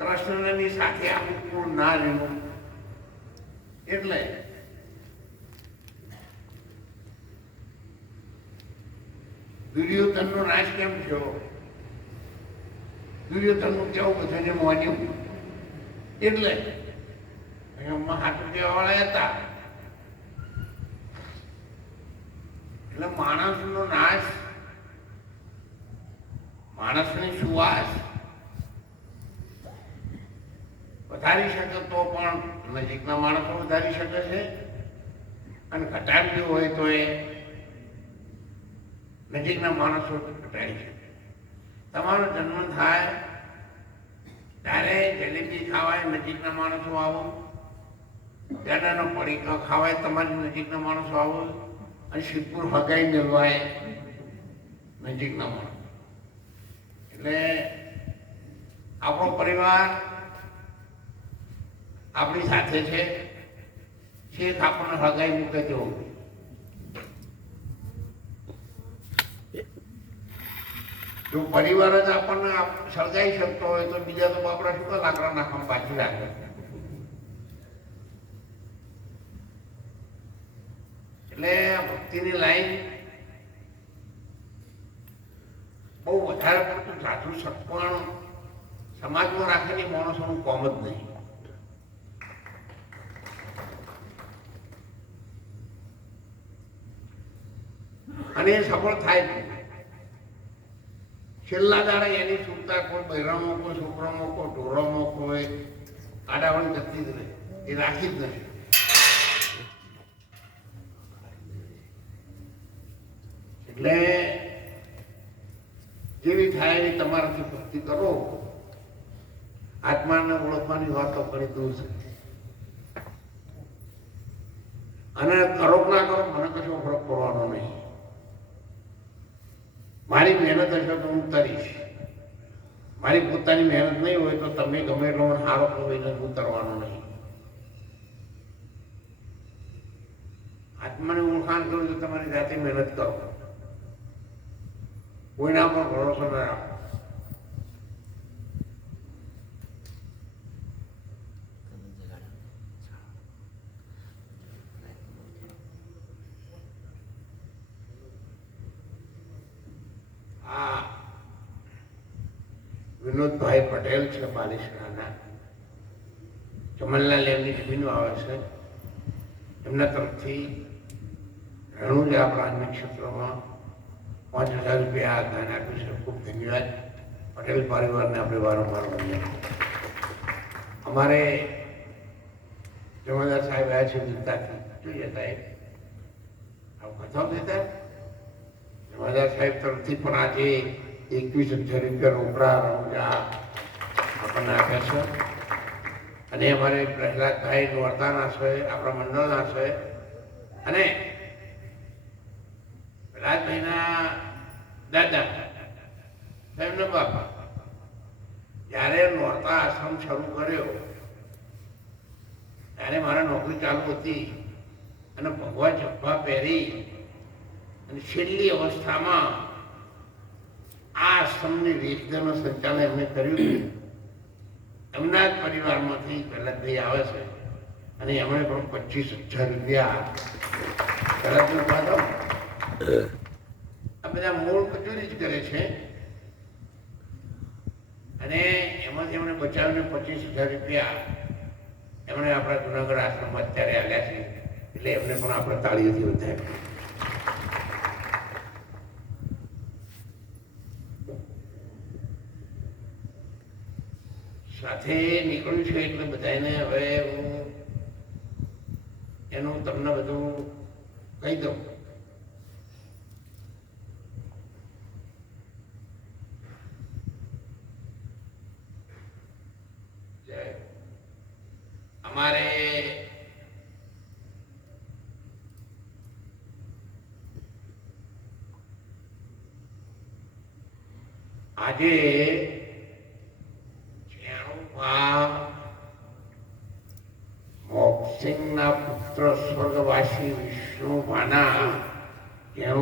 કૃષ્ણની સાથે કુળ ના રહ્યું એટલે દુર્યોધનનો નાશ કેમ થયો? દુર્યોધનનું કેવું બધાને માન્યું એટલે મહાત્મા હતા. એટલે માણસનો નાશ, માણસની સુવાસ વધારી શકે તો પણ નજીકના માણસો વધારી શકે છે? અને ઘટાડવી હોય તો એ નજીકના માણસો ઘટાડી શકે. તમારો જન્મ થાય ત્યારે જલેબી ખાવાય, નજીકના માણસો આવો. પેડાનો પડીકા ખાવાય, તમારી નજીકના માણસો આવો. અને શિવપુર હગાઈ મેળવાય નજીકના માણસો. એટલે આપણો પરિવાર આપણી સાથે છે. શેખ આપણને હગાઈ મૂકે તેવું. જો પરિવાર જ આપણને સળગાઈ શકતો હોય તો બીજા તો બાપડા શું લાકડા નાખવા પાછી રાખે? એટલે ભક્તિની લાઈન બહુ વધારે પડતું સાધુ સત્પણ સમાજમાં રાખેલી માણસોનું કોમ જ નહીં. અને સફળ થાય છે છેલ્લા દાડે એની સુરતા કોઈ બહેરામો કોઈ છોકરામો કોઈ ઢોરામો કોઈ આડાવણ જતી જ નહીં. એ રાખી જ નથી એટલે જેવી થાય એવી તમારાથી ભક્તિ કરો. આત્માને ઓળખવાની વાતો ઘણી દૂર છે. અને કરો ના કરો, મને કશો મારી મહેનત હશે તો હું કરીશ મારી પોતાની મહેનત નહીં હોય તો તમે ગમે એટલો સારો કહો એટલે હું કરવાનો નહીં. આત્માને ઓળખાણ કરું તો તમારી જાતે મહેનત કરો. કોઈના પર ભરોસો ના રાખો આ વિનોદભાઈ પટેલ છે બાલિશરાના ચમનલાલ એમની જમીનો આવે છે. એમના તરફથી રણુજા પ્રાથમિક ક્ષેત્રમાં પાંચ હજાર રૂપિયા દાન આપ્યું છે. ખૂબ ધન્યવાદ. પટેલ પરિવારને આપણે વારંવાર અમારે જમાદાર સાહેબ આવ્યા છે જનતાથી. જોઈએ સાહેબ. આવું કથાઓ દેતા? જમાદાર સાહેબ તરફથી પણ આજે એકવીસ હજાર રૂપિયા રોકડા આપણને આપ્યા છે. અને અમારે પ્રહલાદભાઈ વરદાન આશ્રય આપણા મંડળના આશ્રય અને પ્રહલાદભાઈના દાદા સાહેબના બાપા, જ્યારે નોરતા આશ્રમ શરૂ કર્યો, ત્યારે મારા નોકરી ચાલુ હતી અને ભગવા જબ્બા પહેરી અને છેલ્લી અવસ્થામાં આશ્રમની વેચનાનું સંચાલન એમણે કર્યું એમના જ પરિવારમાંથી પહેલાથી આવે છે અને એમણે પણ પચીસ હજાર રૂપિયા પ્રહલાદભાઈ ઊભા આ બધા મૂળ કચોરી જ કરે છે. અને એમાંથી એમણે બચાવીને પચીસ હજાર રૂપિયા એમણે આપણા જુનાગઢ આશ્રમમાં અત્યારે આવ્યા છે. એટલે એમને પણ આપણે તાળીઓથી વધાવ્યા સાથે નીકળ્યું છે એટલે બધાને હવે હું એનું તમને બધું કહી દઉં. અમારે આજે মা মোক্ষিন্না পুত্র স্বর্গবাসী বিষ্ণু মানা কেউ